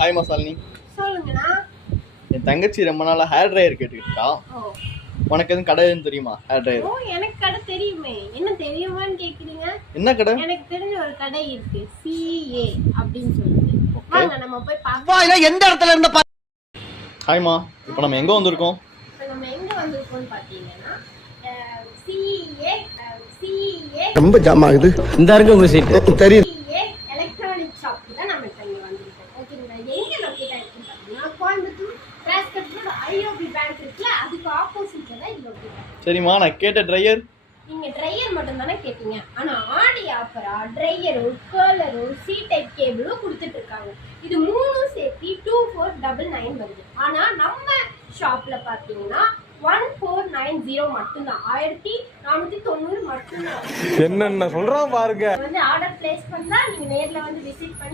Hi மசாலினி. சொல்லுங்கண்ணா. என் தங்கச்சி ரொம்ப நாளா ஹேர் ட்ரையர் கேட்டுக்கிட்டு இருக்கா. உனக்கு எதுவும் கடை எதுவும் தெரியுமா? Hair dryer. ஓ, எனக்கு கடை தெரியுமே. என்ன தெரியுமான்னு கேக்குறீங்க? என்ன கடை? எனக்கு தெரிஞ்ச ஒரு கடை இருக்கு, CA அப்படின்னு சொல்லிட்டு. வாங்க நம்ம போய் பார்க்கலாம். எந்த இடத்துல இருந்து ஹாய்மா, இப்போ நம்ம எங்க வந்திருக்கோம்? இப்போ நம்ம எங்க வந்திருக்கோம்னு பாத்தீங்கன்னா CA ரொம்ப ஜாம் ஆகுது. இந்த இருக்கு உங்க சீட் தெரியும். CA எலக்ட்ரானிக் ஷாப் தான் நம்ம இப்போ இங்க வந்திருக்கோம். ஓகேங்களா? எங்க லொகேட் ஆயிருக்கு பாத்தீங்கன்னா Coimbatore cross cut road IOB bank இருக்குல்ல, அதுக்கு ஆப்போசிட்ல தான் இது லொகேட். சரிம்மா, நான் கேட்ட ட்ரையர். நீங்க ட்ரையர் மட்டும் தானே கேட்டீங்க, ஆனா ஆடி ஆஃபரா ட்ரையரும் கர்லரும் C டைப் கேபிளும் கொடுத்துட்டு இருக்காங்க. இது மூணும் சேர்த்து 2499 வருது. ஆனா நம்ம ஷாப்ல பாத்தீங்கன்னா 1490 மட்டும்தான், 1490 மட்டும்தான். என்னென்ன சொல்றான் பாருங்க. வந்து ஆர்டர் பிளேஸ் பண்ணா நீங்க நேர்ல வந்து விசிட் பண்ணி